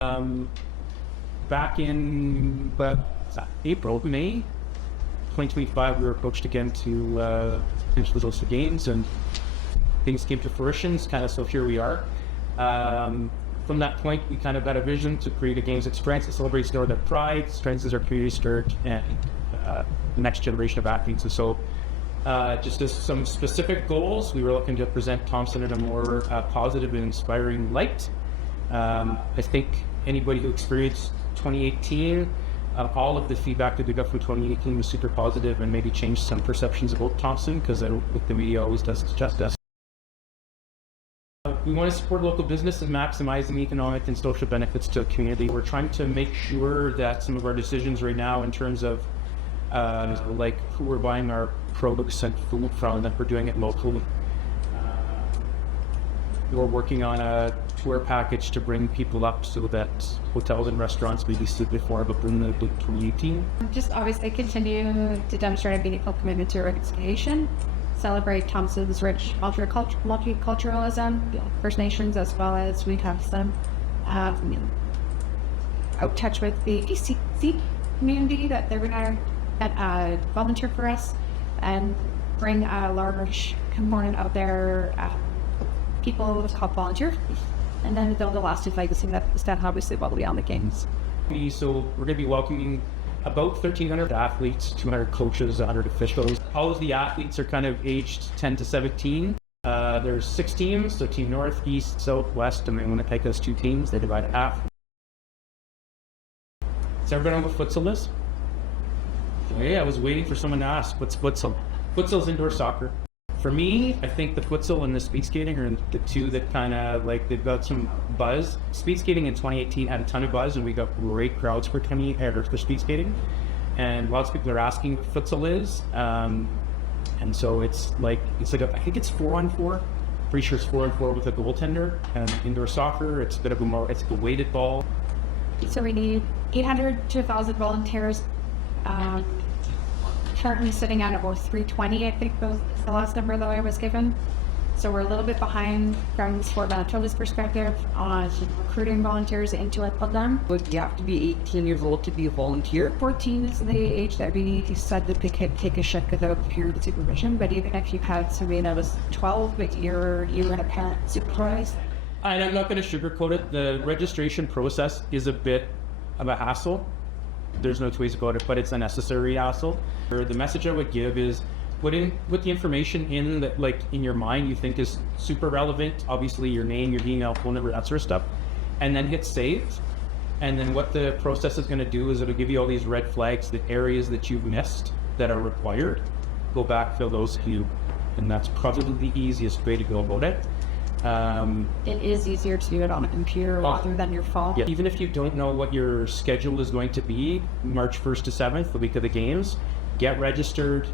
Back in May 2025, we were approached again to finish the Manitoba Games, and things came to fruition. So here we are. From that point, we kind of got a vision to create a games experience that celebrates Northern pride, strengthens our community spirit, and the next generation of athletes. And so, just as some specific goals, we were looking to present Thompson in a more positive and inspiring light. I think anybody who experienced 2018, all of the feedback that we got from 2018 was super positive and maybe changed some perceptions about Thompson, because I don't think the media always does justice. We want to support local business and maximize the economic and social benefits to the community. We're trying to make sure that some of our decisions right now in terms of like who we're buying our produce and food from, that we're doing it locally. We're working on a tour package to bring people up so that hotels and restaurants maybe stood before, but in the 2018. Just obviously continue to demonstrate a meaningful commitment to reconciliation, celebrate Thompson's rich multiculturalism, First Nations, as well as we have some out touch with the BC community that they're going to volunteer for us and bring a large component of their people called volunteers, and then build a lasting legacy that obviously will be on the games. So we're going to be welcoming about 1,300 athletes, 200 coaches, 100 officials. All of the athletes are kind of aged 10 to 17. There's 6 teams, so Team North, East, South, West, and then Winnipeg has 2 teams. They divide it half. Does everybody know what futsal is? Hey, I was waiting for someone to ask, what's futsal? Futsal's indoor soccer. For me, I think the futsal and the speed skating are the two that kind of like, they've got some buzz. Speed skating in 2018 had a ton of buzz, and we got great crowds for speed skating. And lots of people are asking what futsal is. And so it's like I think it's 4-on-4. Pretty sure it's 4-on-4 with a goaltender. And indoor soccer, it's a bit of it's a weighted ball. So we need 800 to 1,000 volunteers. Currently sitting at about 320, I think was the last number that I was given. So we're a little bit behind from Sport Manitoba's perspective on recruiting volunteers into a program. But you have to be 18 years old to be a volunteer. 14 is the age that we said that they could take a shift without peer supervision. But even if you had somebody that was 12, but you were a parent supervised. And I'm not going to sugarcoat it. The registration process is a bit of a hassle. There's no two ways about it, but it's a necessary hassle. The message I would give is put the information in that, like, in your mind you think is super relevant. Obviously your name, your email, phone number, that sort of stuff, and then hit save. And then what the process is going to do is it'll give you all these red flags, the areas that you've missed that are required. Go back, fill those few, and that's probably the easiest way to go about it. It is easier to do it on a computer rather than your phone. Yeah. Even if you don't know what your schedule is going to be, March 1st to 7th, the week of the games, get registered,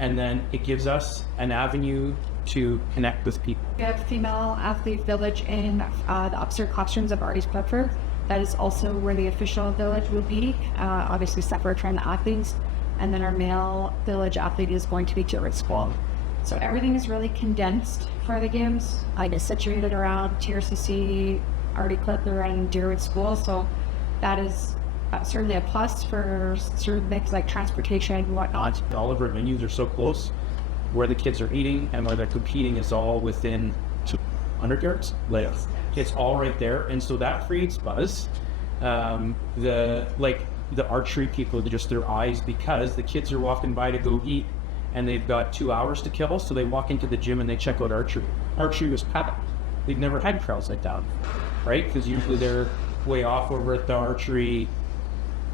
and then it gives us an avenue to connect with people. We have female athlete village in the upstairs classrooms of Artie's Bedford. That is also where the official village will be, obviously separate from the athletes. And then our male village athlete is going to be Jared School. So everything is really condensed for the games. It's situated around TRCC, Artie Clipper, and Deerwood School. So that is certainly a plus for certain things like transportation and whatnot. All of our venues are so close. Where the kids are eating and where they're competing is all within 200 yards. It's all right there, and so that creates buzz. The archery people, just their eyes, because the kids are walking by to go eat, and they've got 2 hours to kill, so they walk into the gym and they check out archery. Archery was packed. They've never had crowds like that, right? Because usually they're way off over at the archery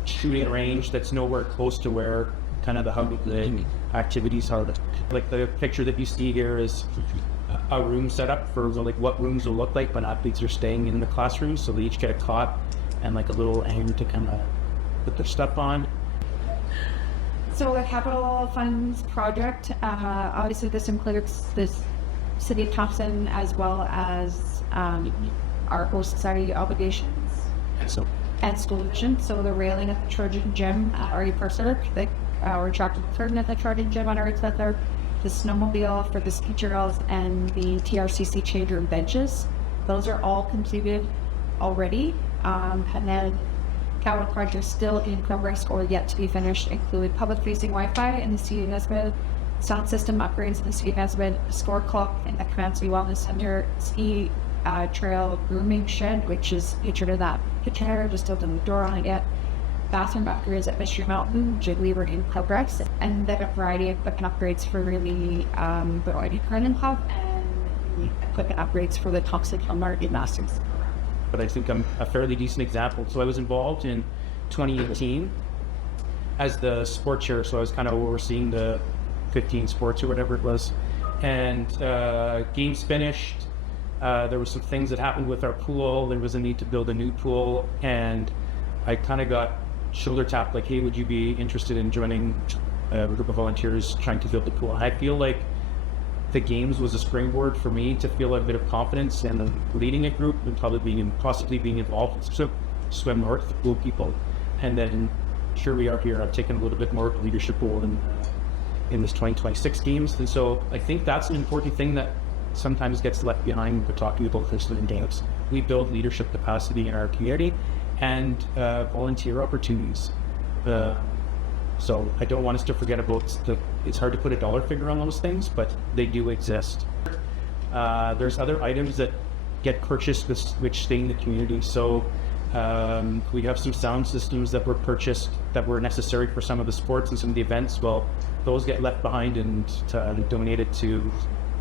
shooting range that's nowhere close to where kind of the hub of the activities are. Like the picture that you see here is a room set up for like what rooms will look like, but athletes are staying in the classrooms, so they each get a cot and like a little aim to kind of put their stuff on. So the capital funds project, obviously this includes this City of Thompson as well as our host society obligations and school vision. So the railing at the Trojan Gym at Artie Parcel, our tractor curtain at the Trojan Gym on Artie Parcel, the snowmobile for the ski trails, and the TRCC change room benches. Those are all completed already. And then capital projects still in progress or yet to be finished include public-facing Wi-Fi in the city of Nesbitt, sound system upgrades in the city of Nesbitt, a score clock in the Command City Wellness Center, ski trail grooming shed, which is featured in that picture, just still done the door on it yet, bathroom upgrades at Mystery Mountain, Jiggly were in progress, and then a variety of equipment upgrades for really the Oregon Curling Club and equipment upgrades for the Toxic Market Masters. But I think I'm a fairly decent example. So I was involved in 2018 as the sport chair, so I was kind of overseeing the 15 sports or whatever it was. And games finished. There were some things that happened with our pool. There was a need to build a new pool, and I kind of got shoulder tapped, like, hey, would you be interested in joining a group of volunteers trying to build the pool? And I feel like the games was a springboard for me to feel a bit of confidence in leading a group and possibly being involved with Swim North, the pool people. And then here we are here. I've taken a little bit more of a leadership role in this 2026 games. And so I think that's an important thing that sometimes gets left behind when we're talking about this in games. We build leadership capacity in our community and volunteer opportunities. So I don't want us to forget about it's hard to put a dollar figure on those things, but they do exist. There's other items that get purchased which stay in the community. So we have some sound systems that were purchased that were necessary for some of the sports and some of the events. Well, those get left behind and donated to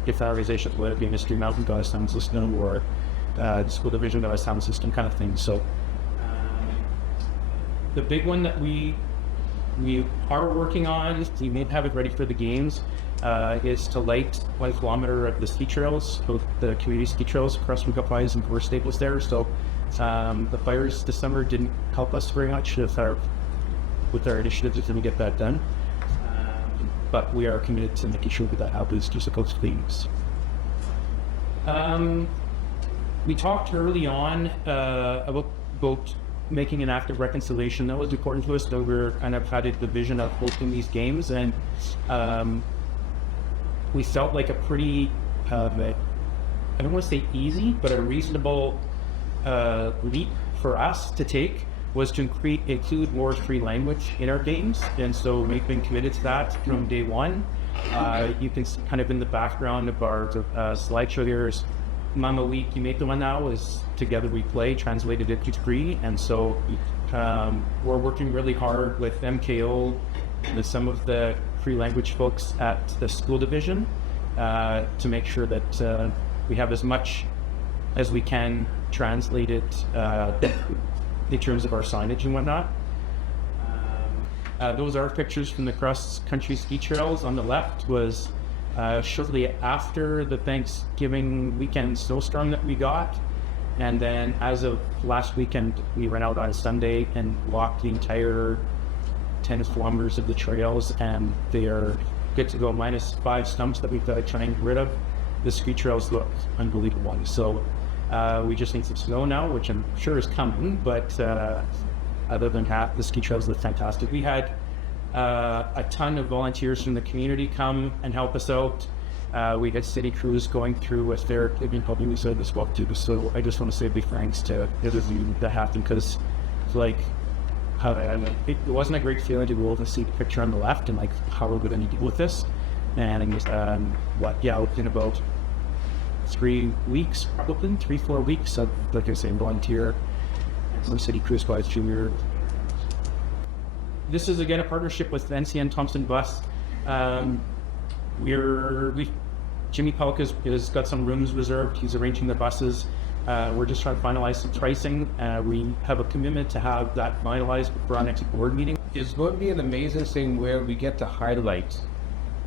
different organizations, whether it be Mystery Mountain got a sound system or the school division got a sound system kind of thing. So the big one that we are working on, we may have it ready for the games, is to light 1 kilometer of the ski trails, both the community ski trails across from Guppies and Poor Staples there. So the fires this summer didn't help us very much with our initiatives to get that done. But we are committed to making sure that happens just those things. We talked early on about making an act of reconciliation. That was important to us, that we were kind of had the vision of hosting these games, and we felt like a pretty, I don't want to say easy, but a reasonable leap for us to take was to include more free language in our games, and so we've been committed to that from day one. You can see kind of in the background of our slideshow here is Mama Week, you make the one now is Together We Play, translated into Cree, and so we're working really hard with MKO, with some of the free language folks at the school division to make sure that we have as much as we can translated in terms of our signage and whatnot. Those are pictures from the cross-country ski trails. On the left was shortly after the Thanksgiving weekend snowstorm that we got. And then as of last weekend, we went out on Sunday and walked the entire 10 kilometers of the trails, and they are good to go, minus 5 stumps that we've got to try and get rid of. The ski trails look unbelievable. So we just need some snow now, which I'm sure is coming, but other than that, the ski trails look fantastic. We had a ton of volunteers from the community come and help us out. We had city crews going through with their, they've been helping me say this walk too. So I just want to say big thanks to everything that happened, because it's like, it wasn't a great feeling to be able to see the picture on the left and like how we're going to deal with this. And within about 3 weeks, probably 3-4 weeks, like I say, volunteer from City Crews Guys Junior. This is again a partnership with NCN Thompson Bus. Jimmy Pelk has got some rooms reserved. He's arranging the buses. We're just trying to finalize some pricing. We have a commitment to have that finalized before our next board meeting. It's going to be an amazing thing where we get to highlight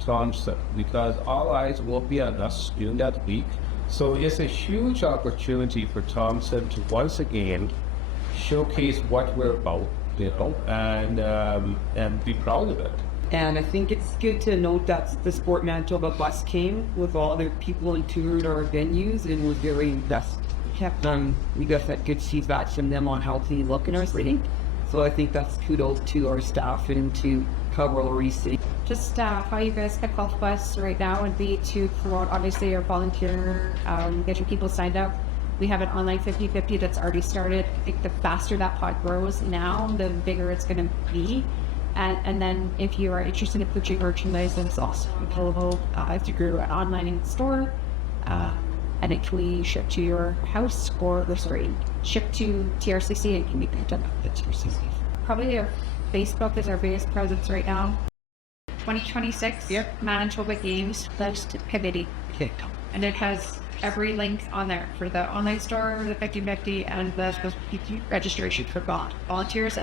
Thompson, because all eyes will be on us during that week. So it's a huge opportunity for Thompson to once again showcase what we're about, and be proud of it. And I think it's good to note that the Sport Manitoba bus came with all the people who toured our venues and was very kept on. We got that good feedback from them on how they look in our city. So I think that's kudos to our staff and to Cavalry City. Just how you guys kick off us right now would be to promote obviously our volunteer, get your people signed up. We have an online 50/50 that's already started. I think the faster that pod grows now, the bigger it's going to be. And then if you are interested in purchasing merchandise, it's also available through an online store. And it can be shipped to your house shipped to TRCC and can be picked up at TRCC. Probably our Facebook is our biggest presence right now. 2026, Manitoba Games, that's committee. And it has every link on there for the online store, the 50/50, and the registration for volunteers. And